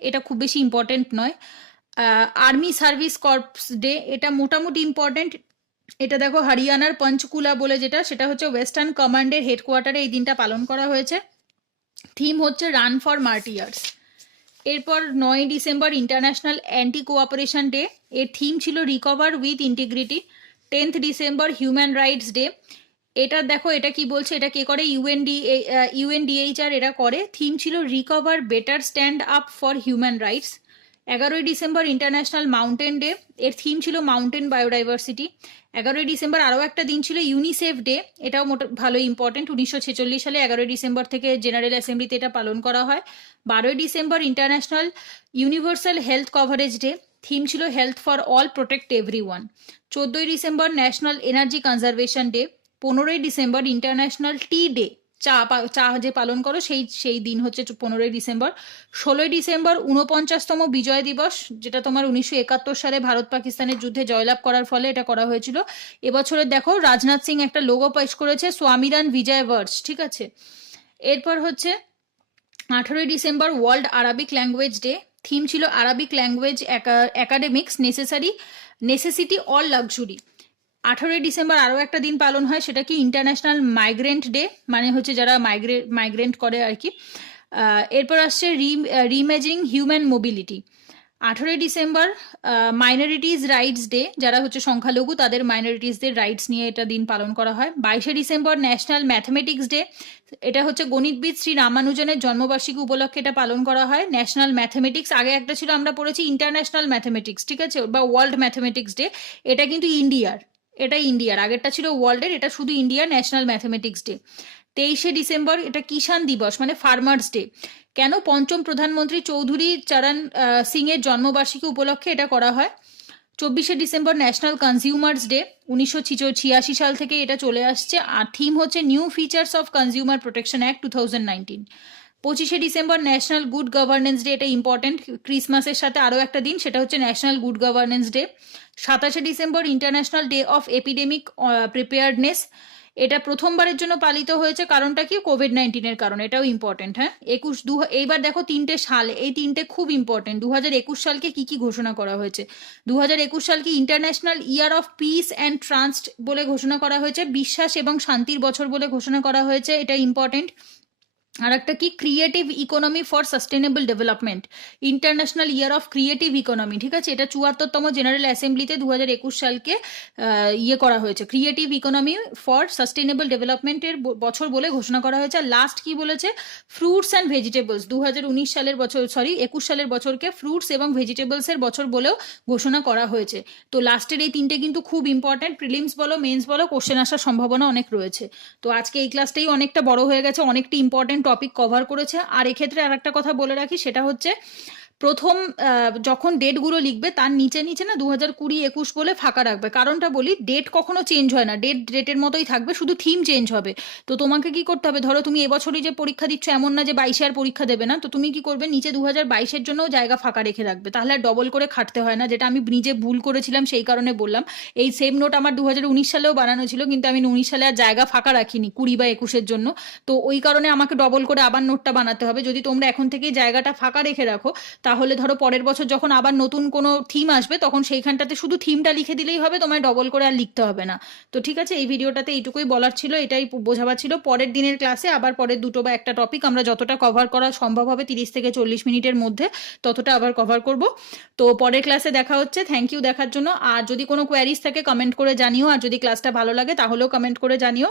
এটা খুব বেশি ইম্পর্টেন্ট নয়। আর্মি সার্ভিস কর্পস ডে, এটা মোটামুটি ইম্পর্টেন্ট। এটা দেখো হরিয়ানার পঞ্চকুলা বলে যেটা, সেটা হচ্ছে ওয়েস্টার্ন কমান্ডের হেডকোয়ার্টারে এই দিনটা পালন করা হয়েছে। থিম হচ্ছে রান ফর মার্টিয়ার্স। এরপর 9 December international anti cooperation day, এর থিম ছিল recover with integrity. 10 December human rights day, এটা দেখো এটা কি বলছে, এটা কে করে, ইউএনডিএইচআর এরা করে। থিম ছিল recover better stand up for human rights. 11 December international mountain day, এর থিম ছিল মাউন্টেন বায়োডাইভার্সিটি। 11 ডিসেম্বর আরও একটা দিন ছিল ইউনিসেফ ডে, এটাও ভালো ইম্পর্টেন্ট। 1946 সালে 11 ডিসেম্বর থেকে জেনারেল অ্যাসেম্বলিতে এটা পালন করা হয়। 12 December international universal health coverage day, theme ছিল health for all protect every one. 14 December national energy conservation day. 15 December international tea day, চা যে পালন করো সেই দিন হচ্ছে 15 ডিসেম্বর। 16 ডিসেম্বর 49তম বিজয় দিবস, যেটা তোমার 1971 সালে ভারত পাকিস্তানের যুদ্ধে জয়লাভ করার ফলে এটা করা হয়েছিল। এবছরের দেখো রাজনাথ সিং একটা লোগো পেশ করেছে, স্বামীরান বিজয় ভার্স। ঠিক আছে, এরপর হচ্ছে 18 December world Arabic language day, theme ছিল Arabic language academics necessity all luxury. 18 December আরও একটা দিন পালন হয়, সেটা কি ইন্টারন্যাশনাল মাইগ্রেন্ট ডে, মানে হচ্ছে যারা মাইগ্রেন্ট করে আর কি। এরপর আসছে reimaging human mobility. 18 December minorities rights day, যারা হচ্ছে সংখ্যালঘু তাদের মাইনরিটিসদের রাইটস নিয়ে এটা দিন পালন করা হয়। 22 ডিসেম্বর ন্যাশনাল ম্যাথমেটিক্স ডে, এটা হচ্ছে গণিতবিদ শ্রী রামানুজনের জন্মবার্ষিকী উপলক্ষে এটা পালন করা হয়। ন্যাশনাল ম্যাথমেটিক্স, আগে একটা ছিল আমরা পড়েছি ইন্টারন্যাশনাল ম্যাথমেটিক্স, ঠিক আছে, বা ওয়ার্ল্ড ম্যাথমেটিক্স ডে, এটা কিন্তু ইন্ডিয়ার, আগেরটা ছিল ওয়ার্ল্ডের, এটা শুধু ইন্ডিয়ার ন্যাশনাল ম্যাথমেটিক্স ডে। 23 ডিসেম্বর এটা কিষাণ দিবস মানে ফার্মার্স ডে, কেন, পঞ্চম প্রধানমন্ত্রী চৌধুরী চরণ সিং এর জন্মবার্ষিকী উপলক্ষে এটা করা হয়। 24 ডিসেম্বর ন্যাশনাল কনজিউমার্স ডে, 1986 সাল থেকে এটা চলে আসছে, আর থিম হচ্ছে new features of consumer protection act 2019। 25 December national good governance day, এটা ইম্পর্টেন্ট, ক্রিসমাসের সাথে আরও একটা দিন, সেটা হচ্ছে national good governance day. 27 December international day of epidemic preparedness, এটা প্রথমবারের জন্য পালিত হয়েছে, কারণটা কি, কোভিড-19 কারণে, এটাও ইম্পর্টেন্ট। হ্যাঁ, এইবার দেখো 3টে সাল, এই 3টে খুব ইম্পর্টেন্ট। 2021 সালকে কি ঘোষণা করা হয়েছে, 2021 সালকে international year of peace and trust বলে ঘোষণা করা হয়েছে, বিশ্বাস এবং শান্তির বছর বলে ঘোষণা করা হয়েছে, এটা ইম্পর্টেন্ট। আর একটা কি, creative economy for sustainable development, international year of creative economy. ঠিক আছে, এটা 74তম জেনারেল অ্যাসেম্বলিতে 2021 সালকে করা হয়েছে, ক্রিয়েটিভ ইকোনমি ফর সাস্টেনেবল ডেভেলপমেন্টের বছর বলে ঘোষণা করা হয়েছে। লাস্ট কি বলেছে, ফ্রুটস অ্যান্ড ভেজিটেবলস, 2019 সালের বছর, 21 সালের বছরকে ফ্রুটস এবং ভেজিটেবলসের বছর বলেও ঘোষণা করা হয়েছে। তো লাস্টের এই 3টে কিন্তু খুব ইম্পর্টেন্ট, প্রিলিমস বলো মেন্স বলো কোশ্চেন আসার সম্ভাবনা অনেক রয়েছে। তো আজকে এই ক্লাসটাই অনেকটা বড় হয়ে গেছে, অনেকটি ইম্পর্টেন্ট টপিক কভার করেছে। আর এক্ষেত্রে আর একটা কথা বলে রাখি, সেটা হচ্ছে প্রথম যখন ডেটগুলো লিখবে তার নিচে নিচে না 2020-21 বলে ফাঁকা রাখবে। কারণটা বলি, ডেট কখনো চেঞ্জ হয় না, ডেট ডেটের মতোই থাকবে, শুধু থিম চেঞ্জ হবে। তো তোমাকে কি করতে হবে, ধরো তুমি এবছরই যে পরীক্ষা দিচ্ছ এমন না যে 22-এ আর পরীক্ষা দেবে না, তো তুমি কি করবে, নিচে 2022-এর জন্যও জায়গা ফাঁকা রেখে রাখবে, তাহলে আর ডবল করে খাটতে হয় না, যেটা আমি নিজে ভুল করেছিলাম সেই কারণে বললাম। এই সেম নোট আমার 2019 সালেও বানানো ছিল, কিন্তু আমি 19 সালে আর জায়গা ফাঁকা রাখিনি 20 বা 21-এর জন্য। তো ওই কারণে আমাকে ডবল করে আবার নোটটা বানাতে হবে। যদি তোমরা এখন থেকেই জায়গাটা ফাঁকা রেখে রাখো, তাহলে ধরো পরের বছর যখন আবার নতুন কোনো থিম আসবে তখন সেইখানটাতে শুধু থিমটা লিখে দিলেই হবে, তোমায় ডবল করে আর লিখতে হবে না। তো ঠিক আছে, এই ভিডিওটাতে এইটুকুই বলার ছিল, এটাই বোঝাবার ছিল। পরের দিনের ক্লাসে আবার পরের দুটো বা একটা টপিক আমরা যতটা কভার করা সম্ভব হবে 30 থেকে 40 মিনিটের মধ্যে ততটা আবার কভার করব। তো পরের ক্লাসে দেখা হচ্ছে। থ্যাংক ইউ দেখার জন্য। আর যদি কোনো কোয়ারিজ থাকে কমেন্ট করে জানিও, আর যদি ক্লাসটা ভালো লাগে তাহলেও কমেন্ট করে জানিও।